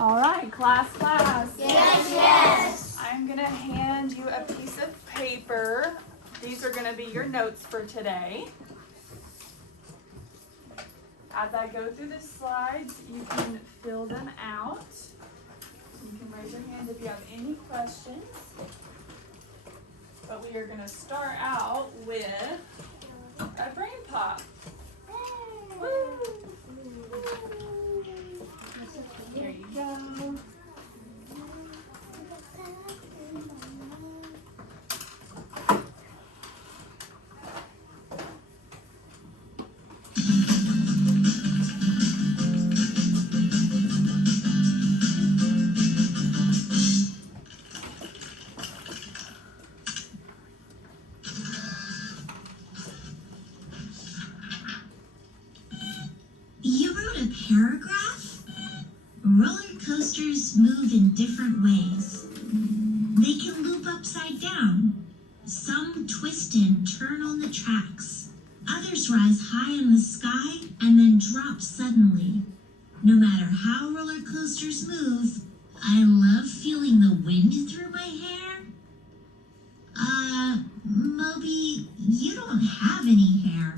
All right, class. Yes. I'm gonna hand you a piece of paper. These are gonna be your notes for today. As I go through the slides, you can fill them out. You can raise your hand if you have any questions. But we are gonna start out with a brain pop. Woo! There you go. You wrote a paragraph? Roller coasters move in different ways. They can loop upside down. Some twist and turn on the tracks. Others rise high in the sky and then drop suddenly. No matter how roller coasters move, I love feeling the wind through my hair. Moby, you don't have any hair.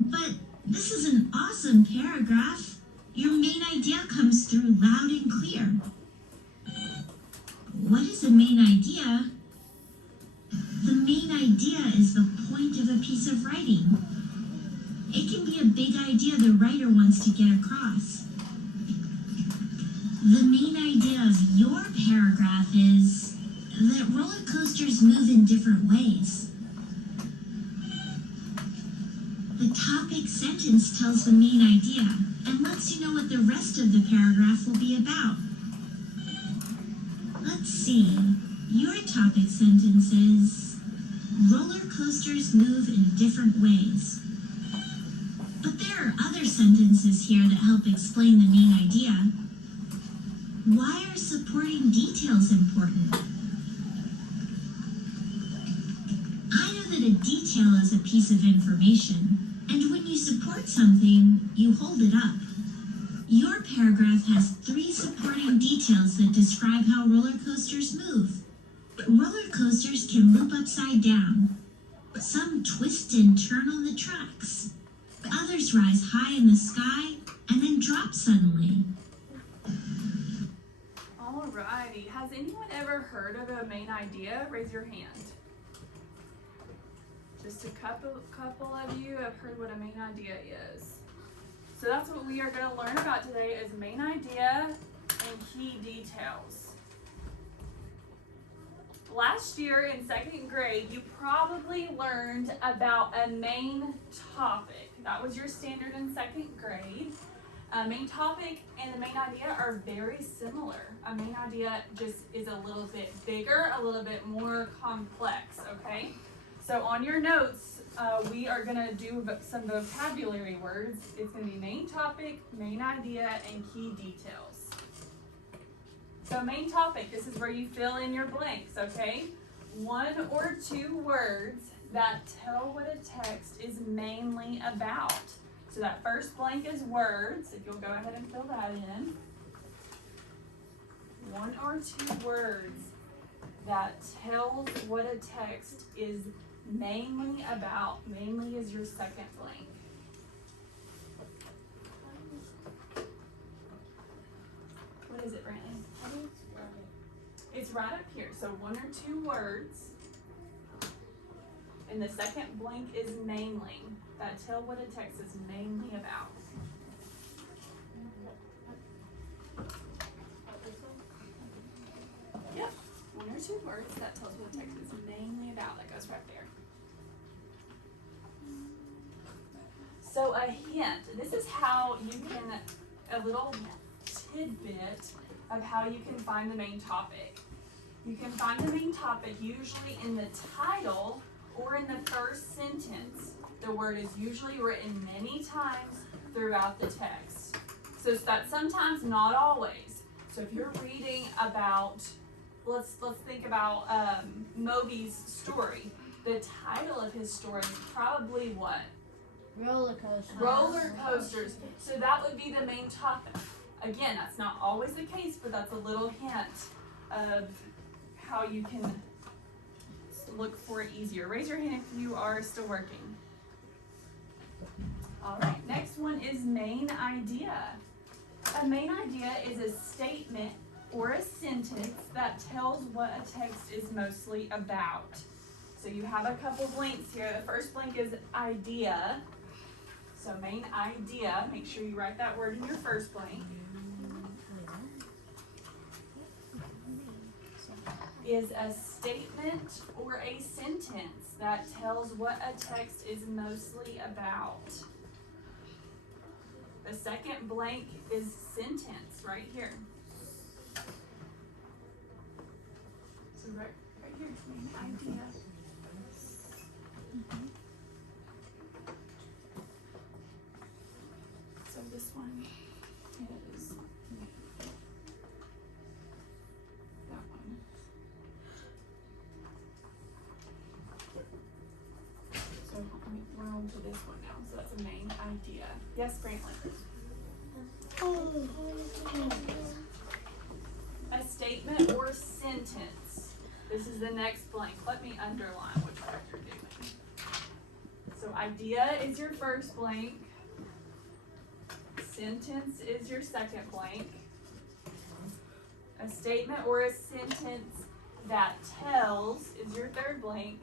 But this is an awesome paragraph. Your main idea comes through loud and clear. What is a main idea? The main idea is the point of a piece of writing. It can be a big idea the writer wants to get across. The main idea of your paragraph is that roller coasters move in different ways. The topic sentence tells the main idea and lets you know what the rest of the paragraph will be about. Let's see. Your topic sentence is, roller coasters move in different ways. But there are other sentences here that help explain the main idea. Why are supporting details important? I know that a detail is a piece of information. And when you support something, you hold it up. Your paragraph has 3 supporting details that describe how roller coasters move. Roller coasters can loop upside down. Some twist and turn on the tracks. Others rise high in the sky and then drop suddenly. Alrighty, has anyone ever heard of a main idea? Raise your hand. Just a couple of you have heard what a main idea is. So that's what we are going to learn about today is main idea and key details. Last year in 2nd grade, you probably learned about a main topic. That was your standard in 2nd grade. A main topic and the main idea are very similar. A main idea just is a little bit bigger, a little bit more complex, okay? So on your notes, we are going to do some vocabulary words. It's going to be main topic, main idea, and key details. So main topic, this is where you fill in your blanks, okay? 1 or 2 words that tell what a text is mainly about. So that first blank is words. If you'll go ahead and fill that in. 1 or 2 words that tells what a text is mainly about. Mainly is your second blank. What is it, Brantley? It's right up here. So 1 or 2 words. And the second blank is mainly. That tell what a text is mainly about. Yep. 1 or 2 words that tells what a text is mainly about. That goes right there. So a hint. This is how you can, a little tidbit of how you can find the main topic. You can find the main topic usually in the title or in the first sentence. The word is usually written many times throughout the text. So that's sometimes, not always. So if you're reading about, let's think about Moby's story. The title of his story is probably what? Roller coaster. Roller coasters. So that would be the main topic. Again, that's not always the case, but that's a little hint of how you can look for it easier. Raise your hand if you are still working. All right, next one is main idea. A main idea is a statement or a sentence that tells what a text is mostly about. So you have a couple blanks here. The first blank is idea. So main idea, make sure you write that word in your first blank. Is a statement or a sentence that tells what a text is mostly about. The second blank is sentence right here. So right here, main idea. So this one is that one. So we're on to this one now. So that's a main idea. Yes, Brantley. A statement or sentence. This is the next blank. Let me underline which word you're doing. So idea is your first blank. Sentence is your second blank. A statement or a sentence that tells is your third blank.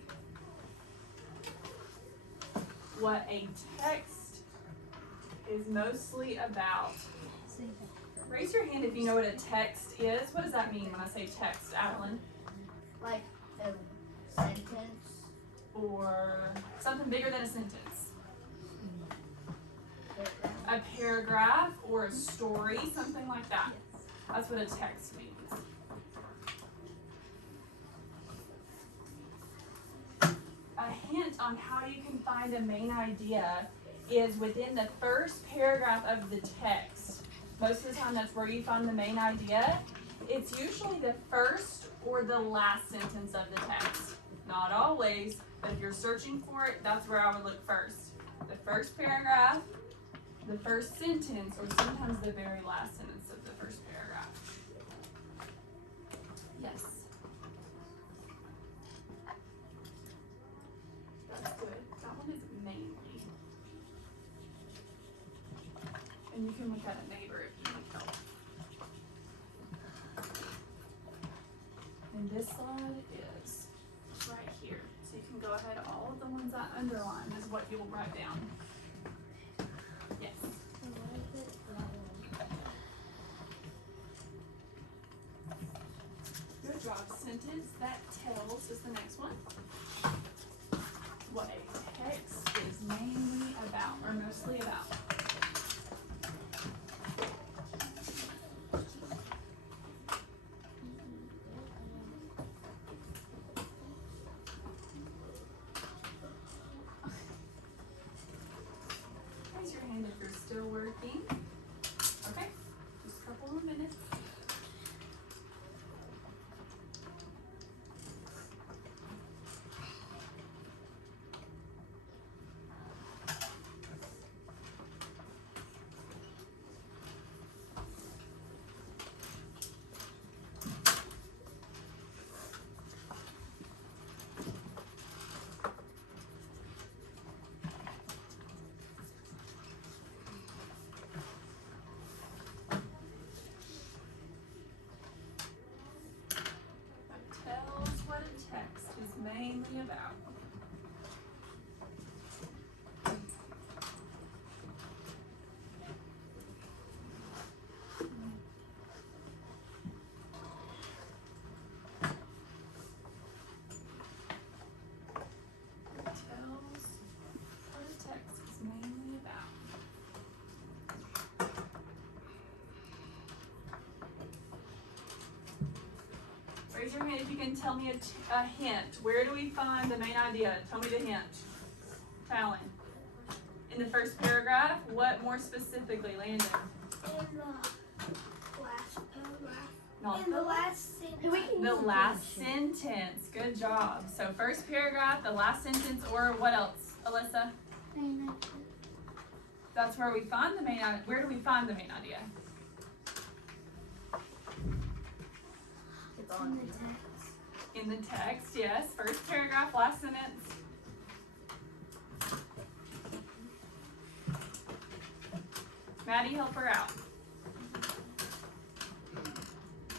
What a text is mostly about. Raise your hand if you know what a text is. What does that mean when I say text, Adeline? Like a sentence. Or something bigger than a sentence. A paragraph or a story, something like that. That's what a text means. A hint on how you can find a main idea is within the first paragraph of the text. Most of the time that's where you find the main idea. It's usually the first or the last sentence of the text. Not always, but if you're searching for it, that's where I would look first. The first paragraph, the first sentence, or sometimes the very last sentence of the first paragraph. Yes. That's good. That one is mainly. And you can look at a neighbor if you need help. And this slide is right here. So you can go ahead, all of the ones I underlined is what you'll write down. Yes. Good job. Sentence that tells is the next one. What a text is mainly about, or mostly about. Raise your hand if you're still working. Okay, just a couple more minutes. That tells what a text is mainly about. It tells what a text is mainly about. Raise your hand if you can tell me a hint. Where do we find the main idea? Tell me the hint. Talon. In the first paragraph, what more specifically, Landon? In the last paragraph. Not In the last sentence. the last sentence. Good job. So first paragraph, the last sentence, or what else, Alyssa? That's where we find the main idea. Where do we find the main idea? It's In on the text. In the text, yes. First paragraph, last sentence. Maddie, help her out.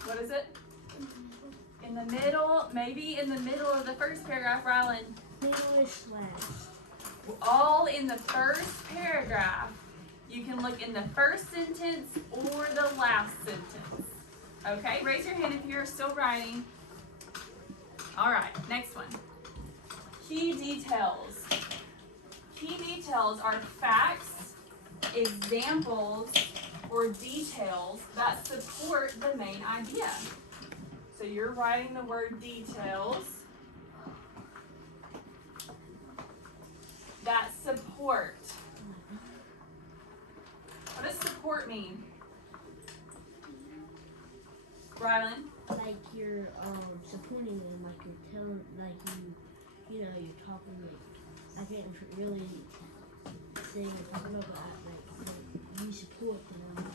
What is it? In the middle, maybe in the middle of the first paragraph, Rylan. English last. All in the first paragraph. You can look in the first sentence or the last sentence. Okay, raise your hand if you're still writing. All right, next one. Key details. Key details are facts, examples, or details that support the main idea. So you're writing the word details that support. What does support mean? Rylan? Like you're supporting them, like you're telling, like you know, you're talking. Like I can't really say what I'm talking about, but like you support them, like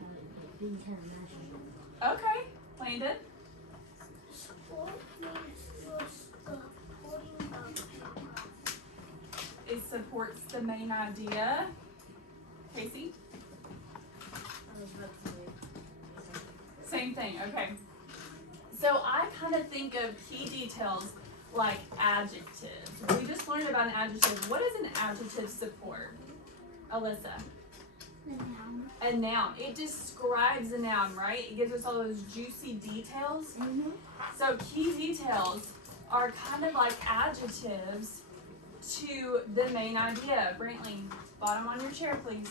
how like being kind of natural. Okay, Landon? Support means you're supporting the paragraph. It supports the main idea. Casey? I was about to say. Same thing, okay. So I kind of think of key details like adjectives. We just learned about an adjective. What does an adjective support? Alyssa? The noun. A noun. It describes a noun, right? It gives us all those juicy details. Mm-hmm. So key details are kind of like adjectives to the main idea. Brantley, bottom on your chair, please.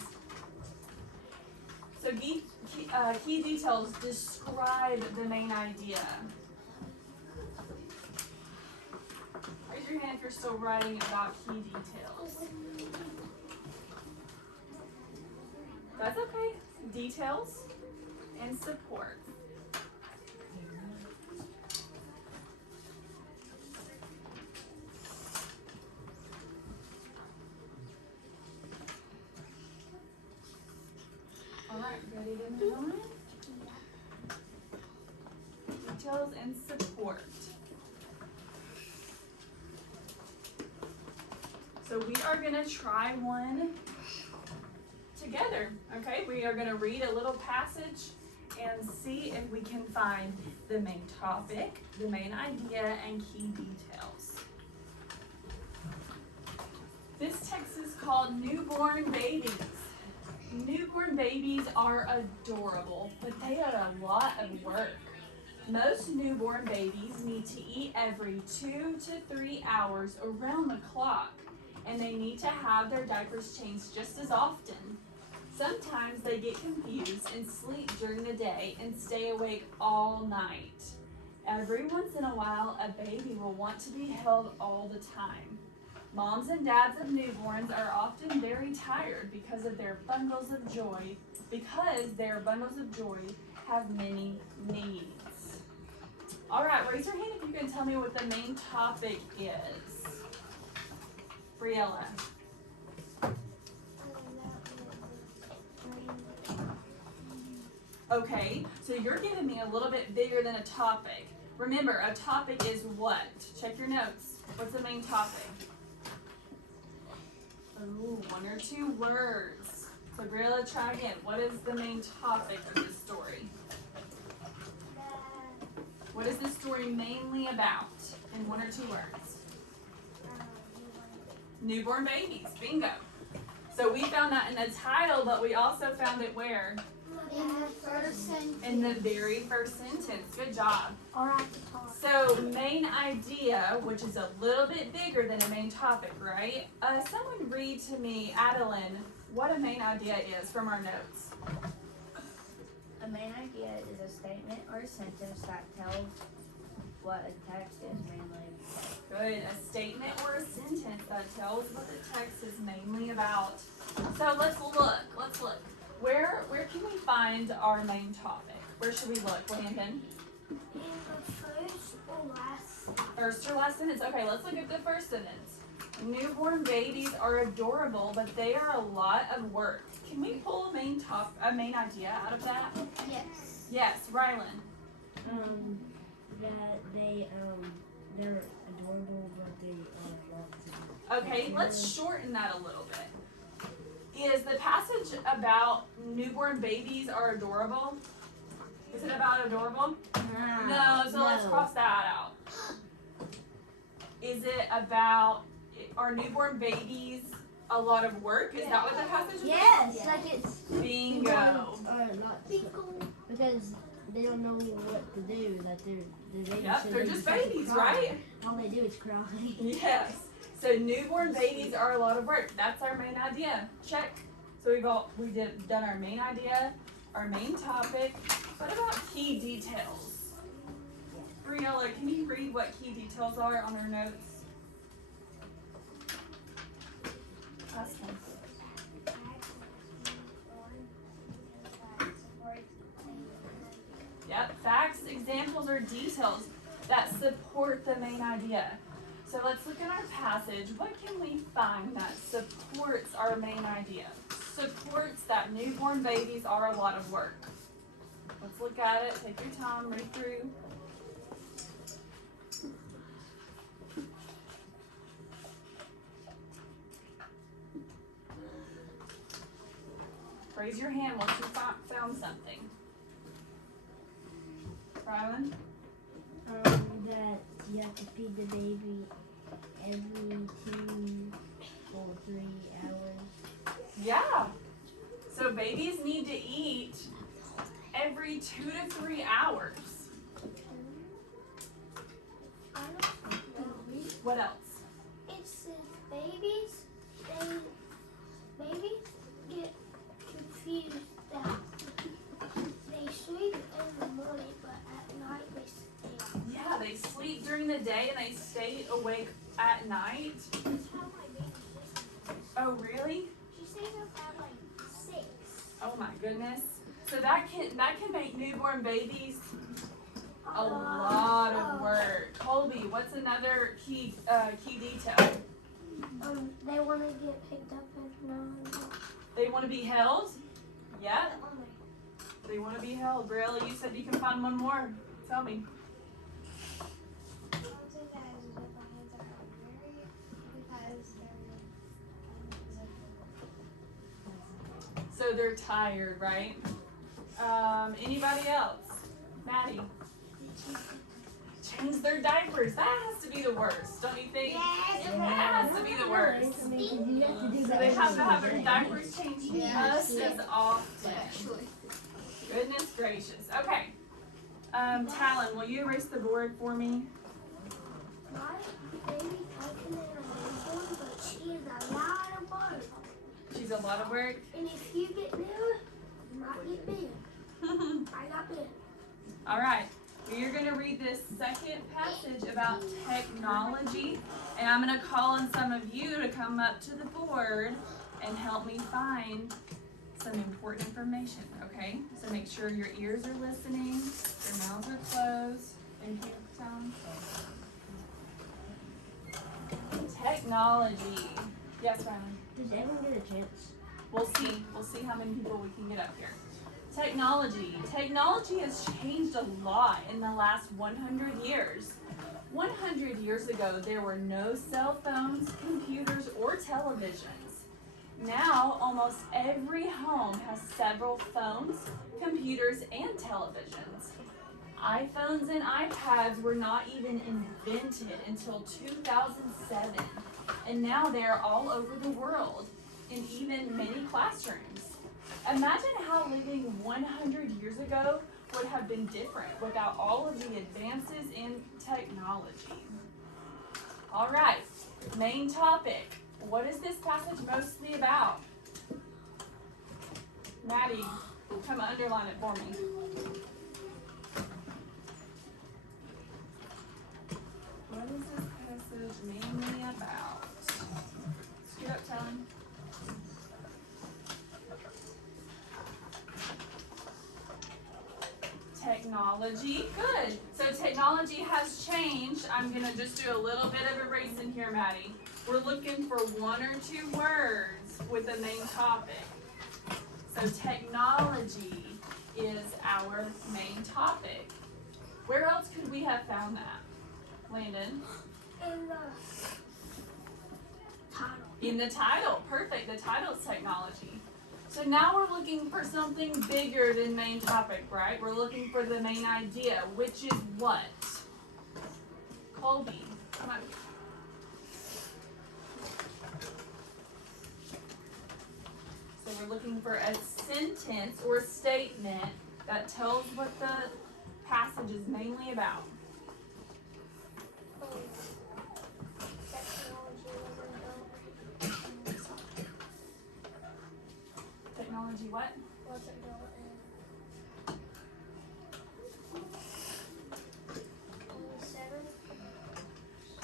So key details describe the main idea. Raise your hand if you're still writing about key details. That's okay. Details and support. All right, ready to move on? Details and support. So we are going to try one together, okay? We are going to read a little passage and see if we can find the main topic, the main idea, and key details. This text is called Newborn Babies. Newborn babies are adorable, but they are a lot of work. Most newborn babies need to eat every 2 to 3 hours around the clock, and they need to have their diapers changed just as often. Sometimes they get confused and sleep during the day and stay awake all night. Every once in a while, a baby will want to be held all the time. Moms and dads of newborns are often very tired because their bundles of joy have many needs. All right, raise your hand if you can tell me what the main topic is. Briella. Okay, so you're giving me a little bit bigger than a topic. Remember, a topic is what? Check your notes. What's the main topic? Ooh, 1 or 2 words. So Briella, try again. What is the main topic of this story? What is this story mainly about in 1 or 2 words? Newborn babies. Bingo. So we found that in the title, but we also found it where? In the first sentence. In the very first sentence. Good job. Or at the top. So main idea, which is a little bit bigger than a main topic, right? Someone read to me, Adeline, what a main idea is from our notes. A main idea is a statement or a sentence that tells what a text is mainly. Good. A statement or a sentence that tells what the text is mainly about. So let's look. Where can we find our main topic? Where should we look, Landon? In the first or last. First or last sentence? Okay, let's look at the first sentence. Newborn babies are adorable, but they are a lot of work. Can we pull a main idea out of that? Yes. Yes, Rylan. That they're adorable, but they are lots of. Okay, let's shorten that a little bit. Is the passage about newborn babies are adorable? Is it about adorable? No, so let's cross that out. Is it about, are newborn babies a lot of work? Is that what the passage is about? Yes, like it's Bingo. Or not because they don't know what to do. Like they're babies. Yep, so they're they just have to babies, cry. right? All they do is cry. Yes. So newborn babies are a lot of work. That's our main idea. Check. So we've done our main idea, our main topic. What about key details? Briella, can you read what key details are on our notes? Ask them. Yep, facts, examples, or details that support the main idea. So let's look at our passage. What can we find that supports our main idea? Supports that newborn babies are a lot of work. Let's look at it. Take your time, read through. Raise your hand once you found something. Rylan? That you have to feed the baby every 2 or 3 hours. Yeah. So babies need to eat every 2 to 3 hours. I don't know. What else? It says babies get confused that they sleep in the morning, but at night they stay up. Yeah, they sleep during the day and they stay awake at night. That's how my baby sleeps. Oh, really? She stays up at like 6. Oh my goodness. So that can make newborn babies a lot of work. Colby, what's another key detail? They want to get picked up and They want to be held? Yeah, they want to be held. Briella, you said you can find one more. Tell me. So they're tired, right? Anybody else? Maddie? Change their diapers. That has to be the worst, don't you think? Yes, It has to be the worst. I mean, you have to do So that. they have to have their diapers changed Yes. just as often. Goodness gracious. Okay. Talon, will you erase the board for me? My baby taking in a newborn, but she is a lot of water. She's a lot of work. And if you get new, you might get big. I got big. All right. We're going to read this second passage about technology, and I'm going to call on some of you to come up to the board and help me find some important information, okay? So make sure your ears are listening, your mouths are closed, and hear sound. Technology. Yes, Ryan? Does everyone get a chance? We'll see. We'll see how many people we can get up here. Technology. Technology has changed a lot in the last 100 years. 100 years ago, there were no cell phones, computers, or televisions. Now, almost every home has several phones, computers, and televisions. iPhones and iPads were not even invented until 2007, and now they are all over the world, in even many classrooms. Imagine how living 100 years ago would have been different without all of the advances in technology. All right, main topic. What is this passage mostly about? Maddie, come underline it for me. What is this passage mainly about? Scoot up, Talon. Technology, good. So technology has changed. I'm gonna just do a little bit of erasing here, Maddie. we're looking for one or two words with the main topic. So technology is our main topic. Where else could we have found that, Landon? In the title. In the title, perfect, the title's technology. So now we're looking for something bigger than main topic, right? We're looking for the main idea, which is what? Colby, come on. So we're looking for a sentence or statement that tells what the passage is mainly about. Technology what? Wasn't built in 27.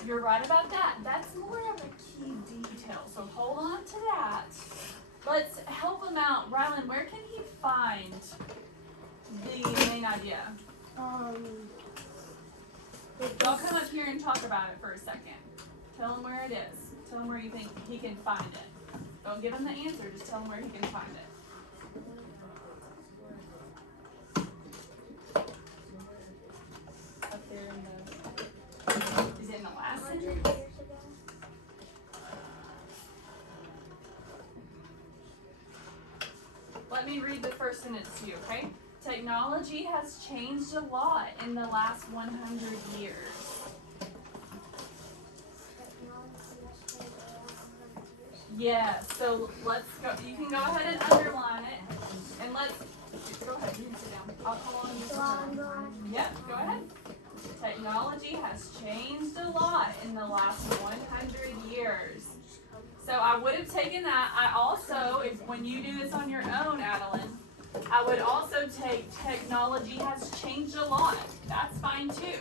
You're right about that. That's more of a key detail, so hold on to that. Let's help him out. Rylan, where can he find the main idea? Y'all come up here and talk about it for a second. Tell him where it is. Tell him where you think he can find it. Don't give him the answer, just tell him where he can find it. Up there in the, is it in the last 100 sentence? years ago. Let me read the first sentence to you, okay? Technology has changed a lot in the last 100 years. Technology has changed a lot in 100 years. Yeah, so let's go. You can go ahead and underline it. And let's go ahead, you can sit down. I'll call on you. Yep, go ahead. Technology has changed a lot in the last 100 years. So I would have taken that. I also, if when you do this on your own, Adeline, I would also take technology has changed a lot. That's fine too.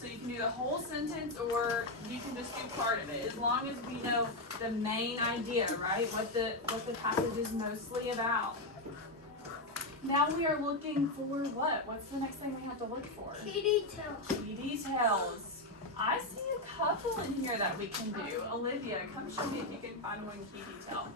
So you can do the whole sentence or you can just do part of it, as long as we know the main idea, right? What the passage is mostly about. Now we are looking for what? What's the next thing we have to look for? Key detail. Key details. I see a couple in here that we can do. Olivia, come show me if you can find one key detail.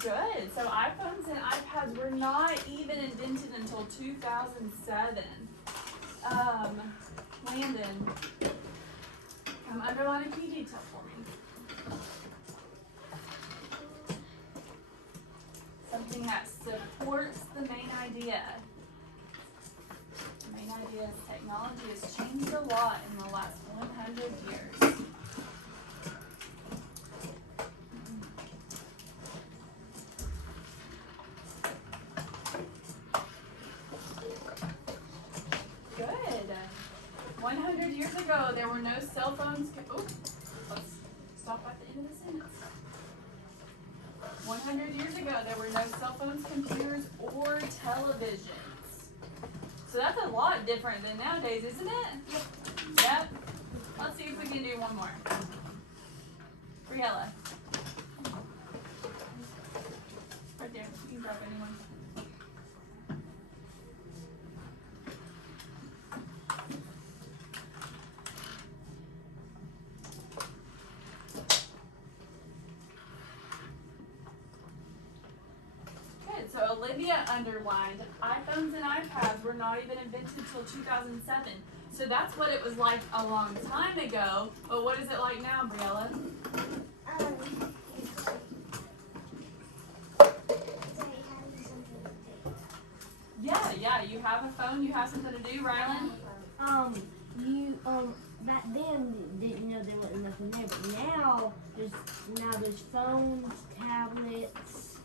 Good. So iPhones and iPads were not even invented until 2007. Landon, come underline a key detail for me. Something that supports the main idea. The main idea is technology has changed a lot in the last 100 years. Good. 100 years ago, there were no cell phones. Let's stop at the end of the sentence. 100 years ago, there were no cell phones, computers, or televisions. So that's a lot different than nowadays, isn't it? Yep. Let's see if we can do one more. Briella. Right there. You can grab anyone. Good. So Olivia underlined, iPhones and iPads were not even invented until 2007. So that's what it was like a long time ago. But what is it like now, Briella? Yeah, you have a phone, you have something to do, Rylan? Back then didn't know there wasn't nothing there, but now there's phones, tablets,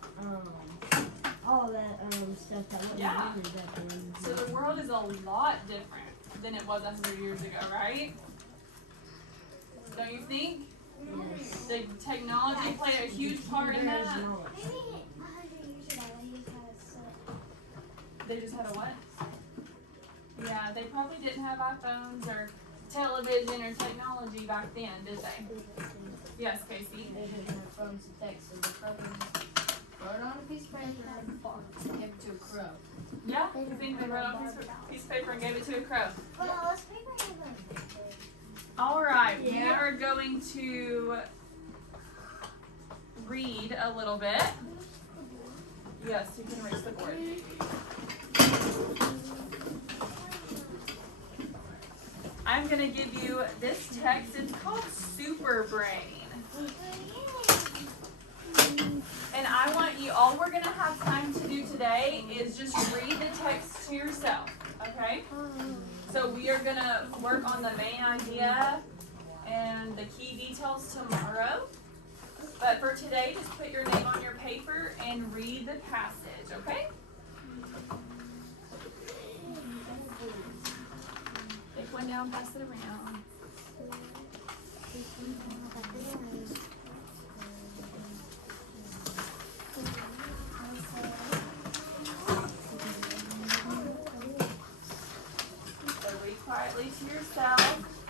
all that stuff that wasn't Yeah. invented back then. So the world is a lot different than it was 100 years ago, right? Don't you think? Yes. The technology played a huge part in that? Maybe 100 years ago he had a set. They just had a what? Yeah, they probably didn't have iPhones or television or technology back then, did they? Yes, Casey. They didn't have phones to text, so the crow would wrote on a piece of paper and give it to a crow. Yeah, you think they wrote on a piece of paper and gave it to a crow? Well, let's paper even. All right, we Yeah. are going to read a little bit. Yes, you can erase the board. I'm gonna give you this text. It's called Super Brain. And I want you, all we're gonna have time to do today is just read the text to yourself, okay? So we are gonna work on the main idea and the key details tomorrow. But for today, just put your name on your paper and read the passage, okay? Take one down, pass it around. So read quietly to yourself.